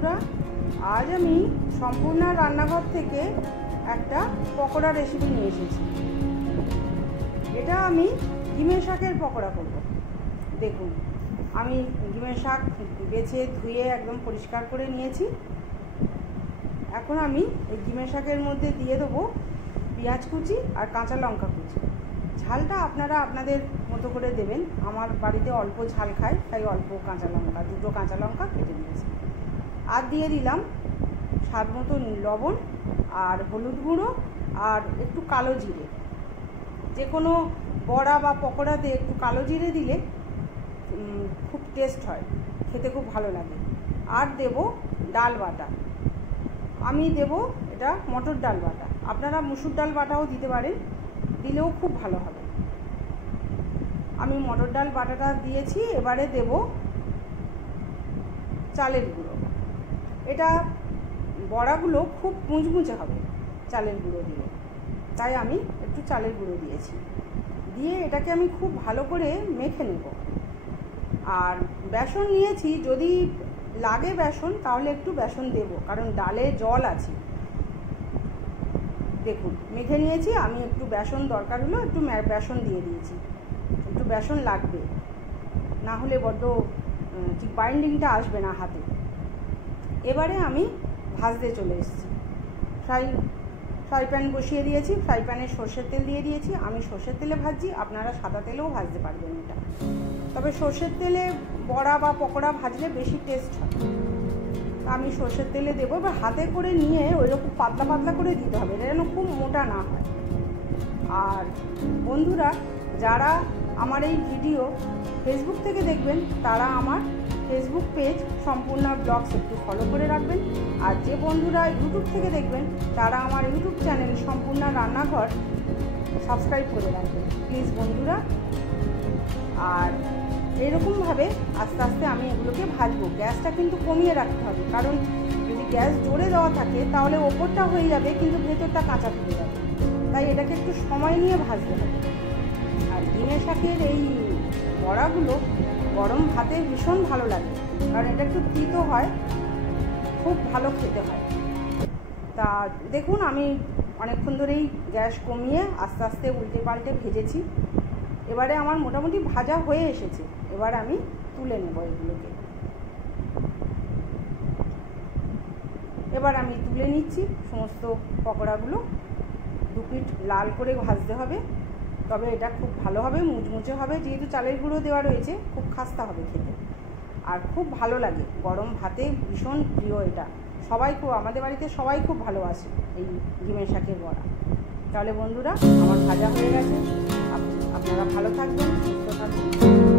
বন্ধুরা, আজ আমি সম্পূর্ণ রান্নাঘর থেকে একটা পকোড়া রেসিপি নিয়ে এসেছি। এটা আমি ডিমের শাকের পকোড়া করব। দেখুন, আমি ডিমের শাক বেছে ধুয়ে একদম পরিষ্কার করে নিয়েছি। এখন আমি এই ডিমের শাকের মধ্যে দিয়ে দেবো পেঁয়াজ কুচি আর কাঁচা লঙ্কা কুচি। ঝালটা আপনারা আপনাদের মতো করে দেবেন। আমার বাড়িতে অল্প ঝাল খায়, তাই অল্প কাঁচা লঙ্কা, দুটো কাঁচা লঙ্কা কেটে নিয়েছি। আর দিয়ে দিলাম স্বাদ মতো লবণ আর হলুদ গুঁড়ো আর একটু কালো জিরে। যে কোনো বড়া বা পকোড়াতে একটু কালো জিরে দিলে খুব টেস্ট হয়, খেতে খুব ভালো লাগে। আর দেব ডাল বাটা, আমি দেব এটা মটর ডাল বাটা, আপনারা মুসুর ডাল বাটাও দিতে পারেন, দিলেও খুব ভালো হবে। আমি মটর ডাল বাটাটা দিয়েছি। এবারে দেব চালের গুঁড়ো। এটা বড়াগুলো খুব মুচমুচে হবে চালের গুঁড়ো দিলে, তাই আমি একটু চালের গুঁড়ো দিয়েছি। দিয়ে এটাকে আমি খুব ভালো করে মেখে নেব। আর বেসন নিয়েছি, যদি লাগে বেসন তাহলে একটু বেসন দেব, কারণ ডালে জল আছে। দেখুন, মেখে নিয়েছি। আমি একটু বেসন দরকার হলো, একটু বেসন দিয়ে দিয়েছি। একটু বেসন লাগবে, না হলে বড্ড ঠিক বাইন্ডিংটা আসবে না হাতে। এবারে আমি ভাজতে চলে এসেছি। ফ্রাই প্যান বসিয়ে দিয়েছি। ফ্রাই প্যানে সর্ষের তেল দিয়ে দিয়েছি। আমি সর্ষের তেলে ভাজছি, আপনারা সাদা তেলেও ভাজতে পারবেন এটা। তবে সর্ষের তেলে বড়া বা পকোড়া ভাজলে বেশি টেস্ট হয়। আমি সর্ষের তেলে দেবো। এবার হাতে করে নিয়ে ওইরকম পাতলা পাতলা করে দিতে হবে, এটা যেন খুব মোটা না হয়। আর বন্ধুরা, যারা আমার এই ভিডিও ফেসবুক থেকে দেখবেন, তারা আমার ফেসবুক পেজ সম্পূর্ণ ব্লগস একটু ফলো করে রাখবেন। আর যে বন্ধুরা ইউটিউব থেকে দেখবেন, তারা আমার ইউটিউব চ্যানেল সম্পূর্ণ রান্নাঘর সাবস্ক্রাইব করে রাখবেন প্লিজ বন্ধুরা। আর এরকমভাবে আস্তে আস্তে আমি এগুলোকে ভাজবো। গ্যাসটা কিন্তু কমিয়ে রাখতে হবে, কারণ যদি গ্যাস জোরে দেওয়া থাকে তাহলে ওপরটা হয়ে যাবে কিন্তু ভেতরটা কাঁচা থেকে যাবে, তাই এটাকে একটু সময় নিয়ে ভাজতে হবে। আর ডিমের শাকের এই বড়াগুলো গরম ভাতে ভীষণ ভালো লাগে, কারণ এটা একটু তিতো হয়, খুব ভালো খেতে হয়। তা দেখুন, আমি অনেকক্ষণ ধরেই গ্যাস কমিয়ে আস্তে আস্তে উল্টে পাল্টে ভেজেছি। এবারে আমার মোটামুটি ভাজা হয়ে এসেছে। এবার আমি তুলে নেব এগুলোকে। এবার আমি তুলে নিচ্ছি সমস্ত পকোড়াগুলো। দু পিঠ লাল করে ভাজতে হবে, তবে এটা খুব ভালো হবে, মুচমুচে হবে। যেহেতু চালের গুঁড়ো দেওয়া রয়েছে, খুব খাস্তা হবে খেতে, আর খুব ভালো লাগে। গরম ভাতে ভীষণ প্রিয় এটা। সবাই খুব, আমাদের বাড়িতে সবাই খুব ভালোবাসে এই ডিমের শাকের বড়া। তাহলে বন্ধুরা, আমার ভাজা হয়ে গেছে। আপনারা ভালো থাকবেন, সুস্থ থাকবেন।